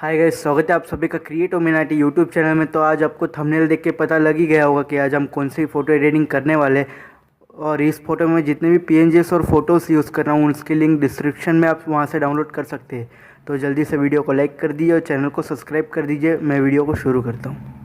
Hi guys, स्वागत है आप सभी का क्रिएटोमिनाटी यूट्यूब चैनल में। तो आज आपको थंबनेल देख के पता लग ही गया होगा कि आज हम कौन सी फ़ोटो एडिटिंग करने वाले। और इस फोटो में जितने भी पीएनजीएस और फोटोज़ यूज़ कर रहा हूँ उसकी लिंक डिस्क्रिप्शन में आप वहाँ से डाउनलोड कर सकते हैं। तो जल्दी से वीडियो को लाइक कर दीजिए और चैनल को सब्सक्राइब कर दीजिए। मैं वीडियो को शुरू करता हूँ।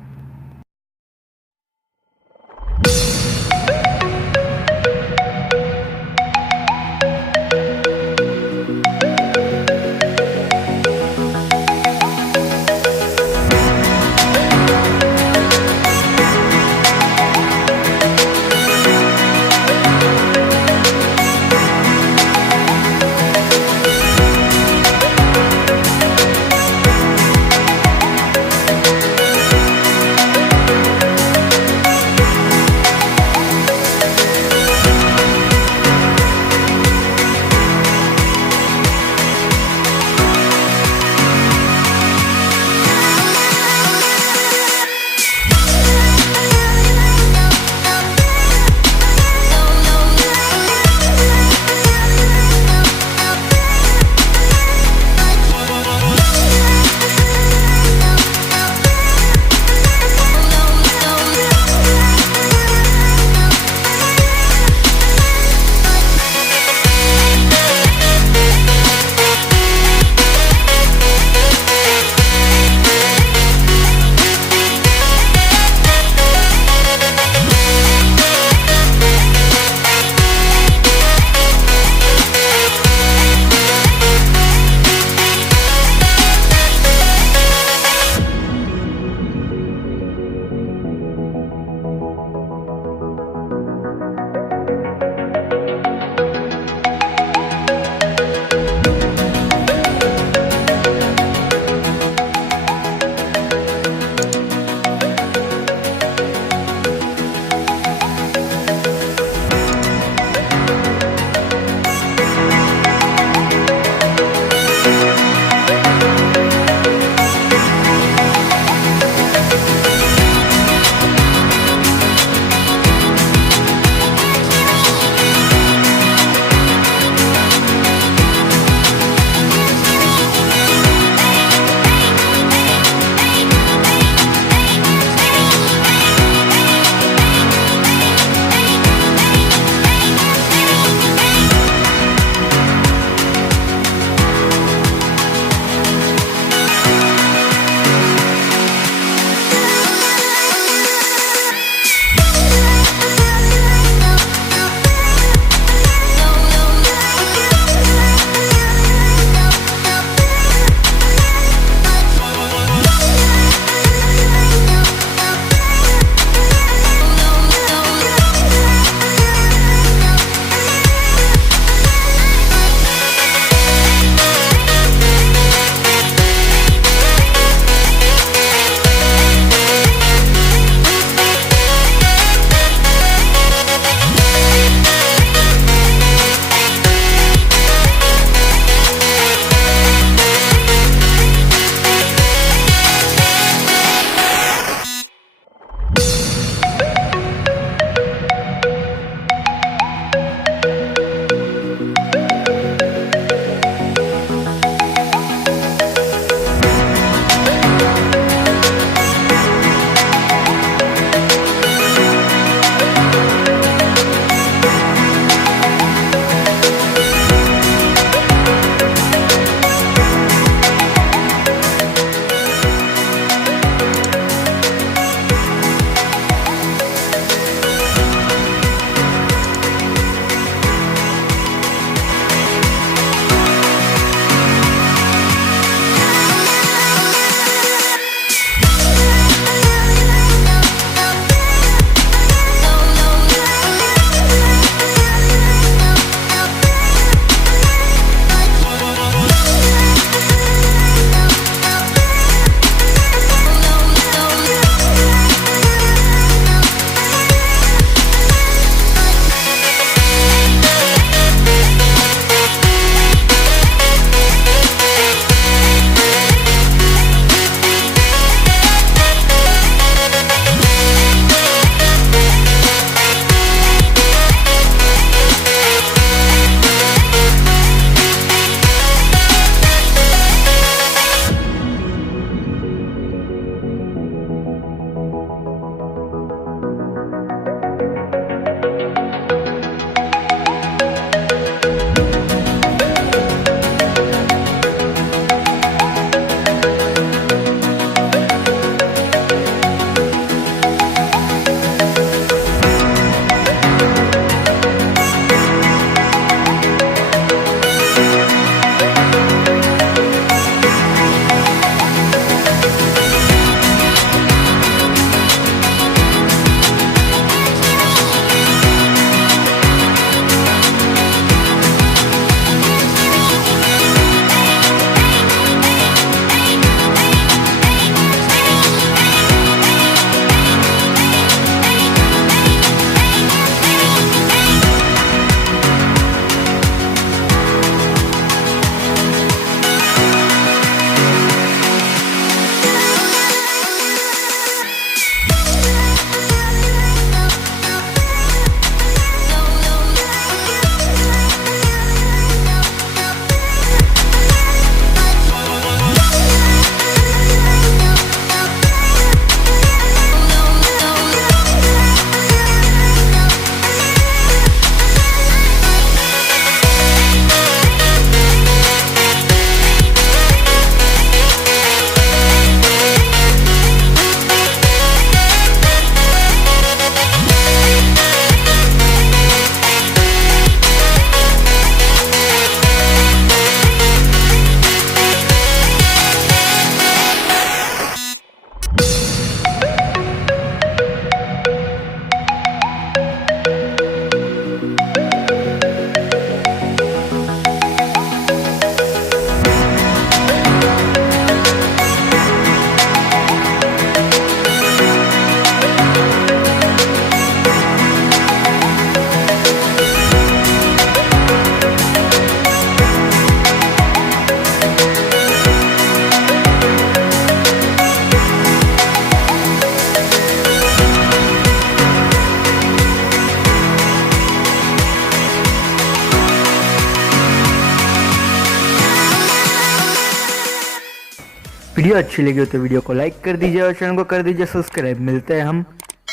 वीडियो अच्छी लगी हो तो वीडियो को लाइक कर दीजिए और चैनल को कर दीजिए सब्सक्राइब। मिलते हैं हम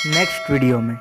नेक्स्ट वीडियो में।